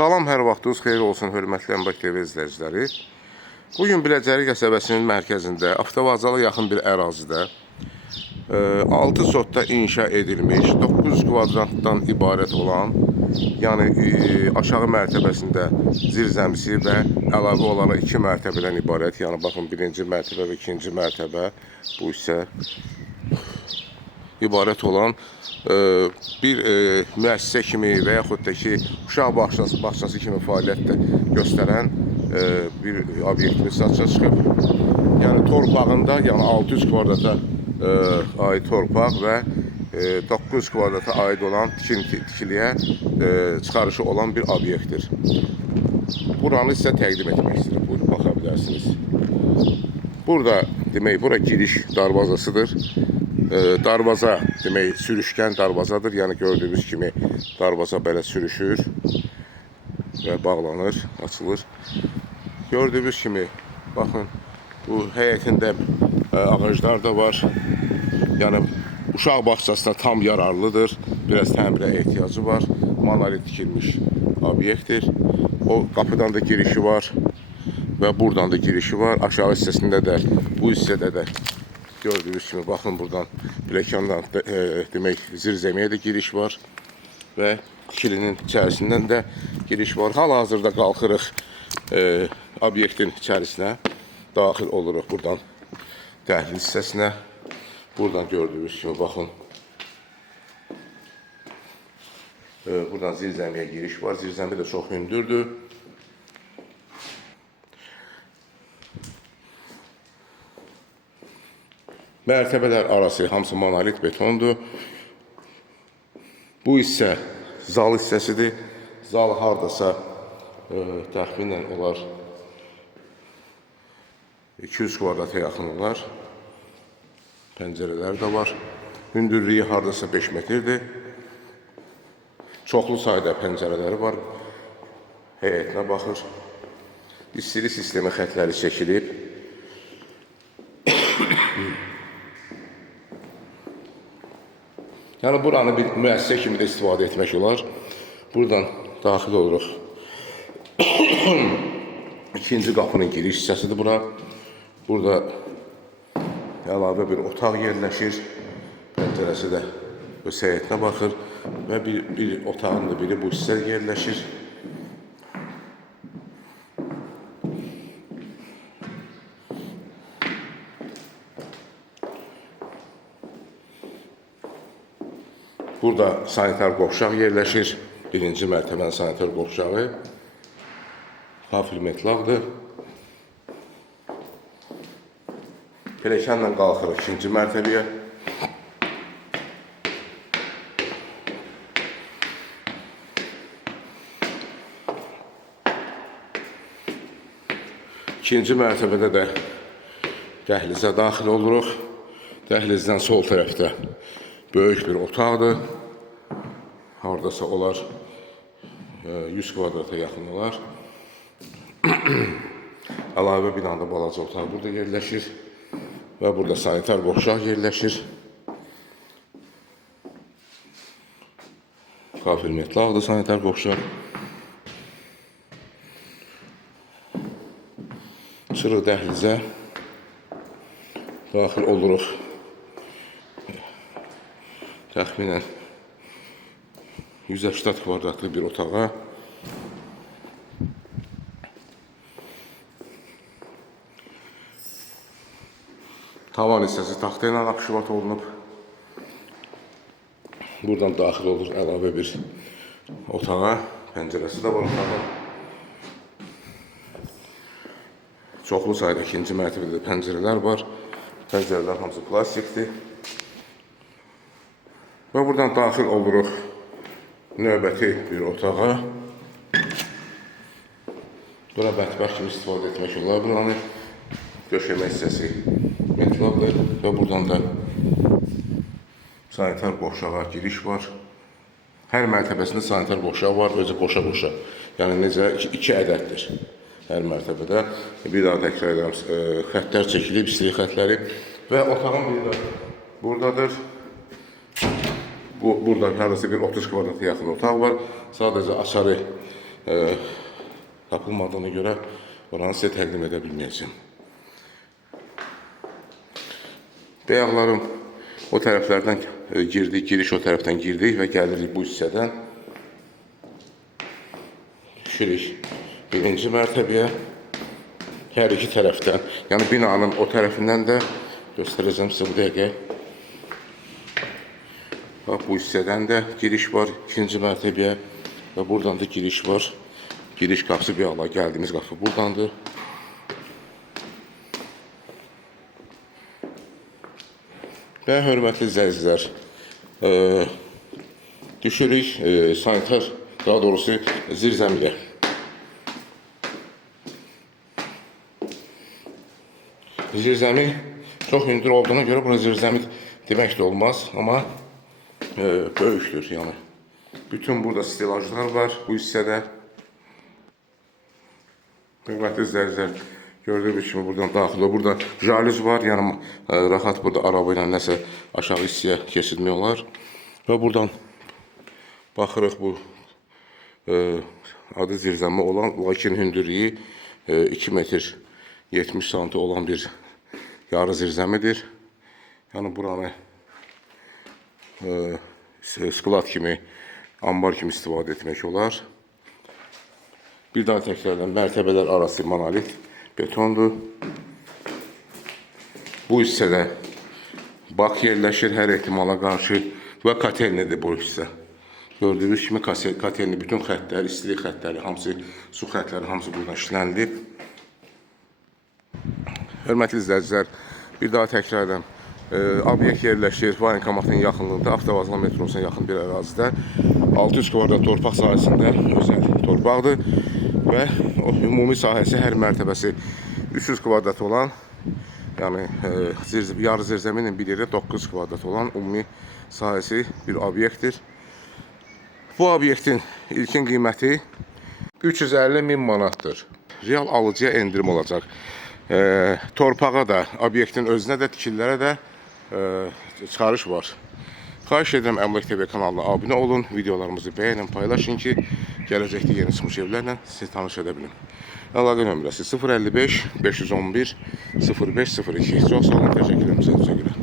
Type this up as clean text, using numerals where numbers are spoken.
Salam, hər vaxtınız xeyir olsun, hörmətli Əmbək TV izləyiciləri. Bugün Biləcəri qəsəbəsinin mərkəzində, avtovazalı yaxın bir ərazidə 6 sotda inşa edilmiş, 9 kvadratdan ibarət olan, yəni aşağı mərtəbəsində zirzəmisi və əlavə olaraq 2 mərtəbədən ibarət, yəni baxın, birinci mərtəbə və ikinci mərtəbə, bu isə ibarət olan bir müəssisə kimi və yaxud da ki, uşaq bağçası kimi fəaliyyət göstərən bir obyektimiz satışa çıxıb. Yəni torpağında, yəni 600 kvadrata aid torpaq və 900 kvadrata aid olan tikiliyə çıxarışı olan bir obyektdir. Buranı sizə təqdim etmək istəyirəm. Buyurun, baxa bilərsiniz. Burada demək, bura giriş darvazasıdır. Darvaza demək sürüşkən darvazadır. Yəni gördüyünüz kimi darvaza belə sürüşür və bağlanır, açılır. Gördüyünüz kimi baxın, bu həyətində ağaclar da var. Yəni uşaq bağçasına tam yararlıdır. Biraz təmirə ehtiyacı var. Monolit tikilmiş obyektdir. O qapıdan da girişi var və buradan da girişi var. Aşağı hissəsində də, bu hissədə də gördüyünüz kimi baxın, buradan pləkandan demək zirzəmiyə də giriş var və tikilinin içərisindən də giriş var. Hal-hazırda qalxırıq obyektin içərisinə, daxil oluruq buradan dəhliz hissəsinə. Buradan gördüyünüz kimi baxın, buradan zirzəmiyə giriş var. Zirzəmi də çox hündürdür. Mərtəbələr arası hamısı monolit betondur. Bu hissə zal hissəsidir. Zal hardasa təxminən olar 200 kvadrata yaxın olar. Pəncərələr də var. Hündürlüyü hardasa 5 metrdir. Çoxlu sayda pəncərələri var. Həyətinə baxır. İstili sistemi xətləri çəkilib. Yəni buranı bir müəssisə kimi də istifadə etmək olar. Buradan daxil oluruq. İkinci qapının giriş hissəsidir bura. Burada əlavə bir otaq yerləşir. Pəncərəsi də öz həyətinə baxır və bir otağın da biri bu hissə yerləşir. Burada sanitar qovşaq yerləşir. Birinci mərtəbənin sanitar qovşağı. Hafil metlaqdır. Pələkanla qalxırıq ikinci mərtəbəyə. İkinci mərtəbədə də dəhlizə daxil oluruq. Dəhlizdən sol tərəfdə böyük bir otaqdır. Hardasa olar 100 kvadrata yaxın olar. Əlavə binanda balaca otaq burada yerləşir və burada sanitar qovşaq yerləşir. Kafir metlaqdır sanitar qovşaq. Çıxırıq dəhlizə, daxil oluruq. Təxminən 180 kvadratlı bir otağa. Tavan hissəsi taxta ilə apşivat olunub. Buradan daxil olur əlavə bir otağa. Pəncərəsi də var otağın. Çoxlu sayda ikinci mərtəbədə pəncərələr var. Pəncərələr hamısı plastikdir. Və buradan daxil oluruq növbəti bir otağa. Bura mətbəx kimi istifadə etmək olar. Buranı döşəmə hissəsi metlaqdır və buradan da sanitar qovşağa giriş var. Hər mərtəbəsində sanitar qovşağı var, özü qoşa-qoşa. Yəni necə 2 ədəddir hər mərtəbədə. Bir daha təkrar edirəm, xəttlər çəkilib, istilik xətləri və otağın biri də buradadır. Burada hardasa bir 30 kvadrata yaxın otaq var. Sadəcə açarı tapılmadığına görə oranı sizə təqdim edə bilməyəcəm. Bəyaqlarım o tərəflərdən girdik, giriş o tərəfdən girdik və gəlirik bu hissədən. Düşürük birinci mərtəbəyə. Hər iki tərəfdən, yəni binanın o tərəfindən də göstərəcəm sizə bu dəqiqə. Bax, bu hissədən də giriş var ikinci mərtəbəyə və buradan da giriş var. Giriş qapısı bəyaqlar, gəldiyimiz qapı buradandır. Və hörmətli izləyicilər, düşürük sanitar, daha doğrusu zirzəmiyə. Zirzəmi çox hündür olduğuna görə buna zirzəmi demək də olmaz, amma böyükdür. Yəni bütün burada stilajlar var bu hissədə. Hörmətli izləyicilər, gördüyünüz kimi buradan daxil olur. Burada jalüz var, yəni rahat burada araba ilə nəsə aşağı hissəyə keçirmək olar. Və buradan baxırıq bu adı zirzəmi olan, lakin hündürlüyü 2 metr 70 santi olan bir yarı zirzəmidir. Yəni buranı sklad kimi, ambar kimi istifadə etmək olar. Bir daha təkrardan mərtəbələr arası monolit betondur. Bu hissədə bak yerləşir hər ehtimala qarşı və kotelnidir bu hissə. Gördüyünüz kimi kotelni bütün xəttləri, istilik xəttləri, hamısı, su xəttləri hamısı buradan işlənilib. Hörmətli izləyicilər, bir daha təkrardan obyekt yerləşir Voenkomatın yaxınlığında, Avtovazla metrosuna yaxın bir ərazidə. 600 kvadrat torpaq sahəsində özəl torpaqdır və ümumi sahəsi hər mərtəbəsi 300 kvadrat olan, yəni yarı zirzəminin bir yerə 9 kvadrat olan ümumi sahəsi bir obyektdir. Bu obyektin ilkin qiyməti 350.000 manatdır. Real alıcıya endirim olacaq. Torpağa da, obyektin özünə də, tikililərə də çıxarış var. Xahiş edirəm Əmlak TV kanalına abunə olun, videolarımızı bəyənin, paylaşın ki, gələcəkdə yeni çıxmış evlərlə sizi tanış edə bilim. Əlaqə nömrəsi 055 511 0502. Çox sağ olun, təşəkkür edirəm sizə görə.